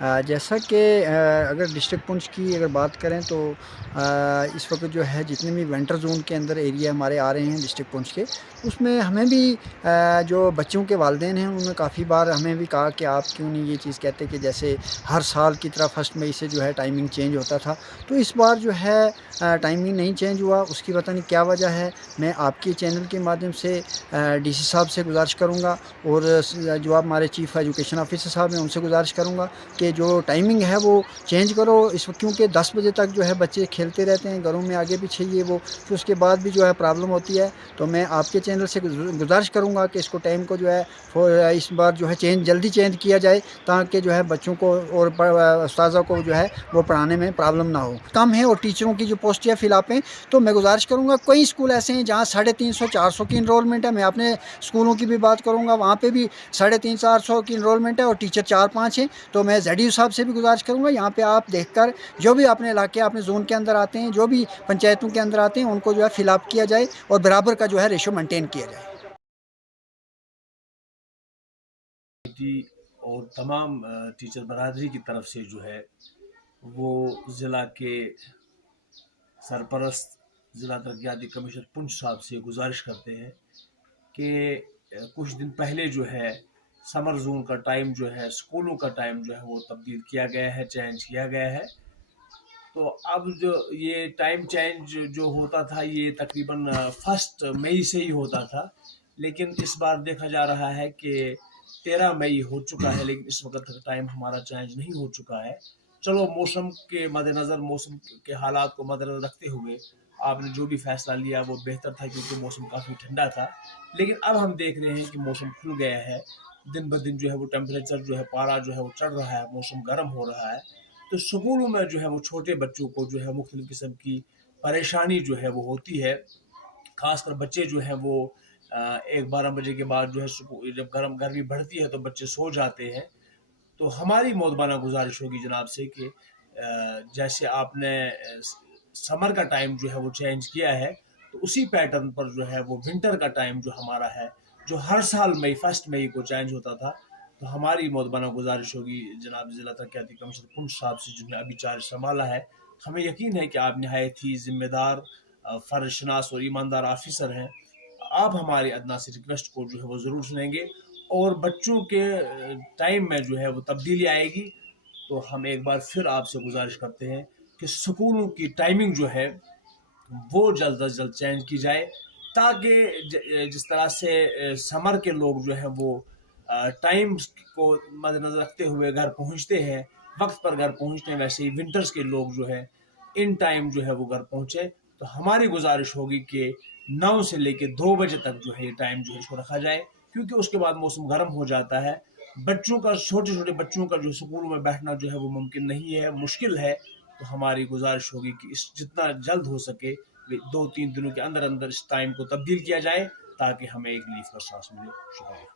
जैसा कि अगर डिस्ट्रिक्ट पुंछ की अगर बात करें तो इस वक्त जो है जितने भी वेंटर जोन के अंदर एरिया हमारे आ रहे हैं डिस्ट्रिक्ट पुंछ के, उसमें हमें भी जो बच्चों के वालिदैन हैं उन्होंने काफ़ी बार हमें भी कहा कि आप क्यों नहीं ये चीज़ कहते कि जैसे हर साल की तरह 1 मई से जो है टाइमिंग चेंज होता था। तो इस बार जो है टाइमिंग नहीं चेंज हुआ, उसकी पता नहीं क्या वजह है। मैं आपके चैनल के माध्यम से डीसी साहब से गुजारिश करूँगा और जो आप हमारे चीफ एजुकेशन ऑफिसर साहब हैं उनसे गुजारिश करूँगा कि जो टाइमिंग है वो चेंज करो इस वक्त, क्योंकि 10 बजे तक जो है बच्चे खेलते रहते हैं घरों में आगे पीछे ये वो, फिर उसके बाद भी जो है प्रॉब्लम होती है। तो मैं आपके चैनल से गुजारिश करूँगा कि इसको टाइम को जो है इस बार जो है जल्दी चेंज किया जाए, ताकि जो है बच्चों को और उस्ताज़ा को जो है वो पढ़ाने में प्रॉब्लम ना हो। कम है और टीचरों की जो पोस्ट है फिल आप हैं, तो मैं गुजारिश करूँगा, कई स्कूल ऐसे हैं जहाँ 350-400 की इनरोलमेंट है। मैं अपने स्कूलों की भी बात करूँगा, वहाँ पे भी 350-400 की इनरोलमेंट है और टीचर 4-5 हैं। तो मैं ZDU साहब से भी गुजारिश करूँगा, यहाँ पे आप देखकर जो भी अपने इलाके अपने जोन के अंदर आते हैं, जो भी पंचायतों के अंदर आते हैं, उनको जो है फिलअप किया जाए और बराबर का जो है रेशो मेंटेन किया जाए। और तमाम टीचर बरादरी की तरफ से जो है वो ज़िला के सरपरस्त ज़िला तरक्याती कमिश्नर पुंछ साहब से गुजारिश करते हैं कि कुछ दिन पहले जो है समर जोन का टाइम जो है, स्कूलों का टाइम जो है वो तब्दील किया गया है, चेंज किया गया है। तो अब जो ये टाइम चेंज जो होता था ये तकरीबन 1 मई से ही होता था, लेकिन इस बार देखा जा रहा है कि 13 मई हो चुका है, लेकिन इस वक्त तक टाइम हमारा चेंज नहीं हो चुका है। चलो, मौसम के मद्देनज़र, मौसम के हालात को मद्देनज़र रखते हुए आपने जो भी फैसला लिया वो बेहतर था, क्योंकि मौसम काफ़ी ठंडा था। लेकिन अब हम देख रहे हैं कि मौसम खुल गया है, दिन ब दिन जो है वो टेम्परेचर जो है, पारा जो है वो चढ़ रहा है, मौसम गर्म हो रहा है। तो स्कूलों में जो है वो छोटे बच्चों को जो है मुख्तलिफ किस्म की परेशानी जो है वो होती है। खासकर बच्चे जो हैं वो 1-12 बजे के बाद जो है जब गर्मी बढ़ती है तो बच्चे सो जाते हैं। तो हमारी मौदबाना गुजारिश होगी जनाब से कि जैसे आपने समर का टाइम जो है वो चेंज किया है, तो उसी पैटर्न पर जो है वो विंटर का टाइम जो हमारा है, जो हर साल 1 मई को चेंज होता था, तो हमारी मौदबाना गुजारिश होगी जनाब ज़िला तरक्याती कमिश्नर पुंछ साहब से, जिन्होंने अभी चार्ज संभाला है। हमें यकीन है कि आप नहायत ही ज़िम्मेदार, फ़र्ज़शनास और ईमानदार ऑफिसर हैं। आप हमारी अदना सी रिक्वेस्ट को जो है वो ज़रूर सुनेंगे और बच्चों के टाइम में जो है वो तब्दीली आएगी। तो हम एक बार फिर आपसे गुजारिश करते हैं कि स्कूलों की टाइमिंग जो है वो जल्द अज जल्द चेंज की जाए, ताकि जिस तरह से समर के लोग जो हैं वो टाइम को मद्देनज़र रखते हुए घर पहुंचते हैं, वक्त पर घर पहुंचते हैं, वैसे ही विंटर्स के लोग जो है इन टाइम जो है वो घर पहुंचे। तो हमारी गुजारिश होगी कि 9 से लेकर 2 बजे तक जो है ये टाइम जो है इसको रखा जाए, क्योंकि उसके बाद मौसम गर्म हो जाता है। बच्चों का, छोटे छोटे बच्चों का जो स्कूलों में बैठना जो है वो मुमकिन नहीं है, मुश्किल है। तो हमारी गुजारिश होगी कि इस जितना जल्द हो सके 2-3 दिनों के अंदर अंदर इस टाइम को तब्दील किया जाए, ताकि हमें एक रिलीफ का सांस मिले। शुक्रिया।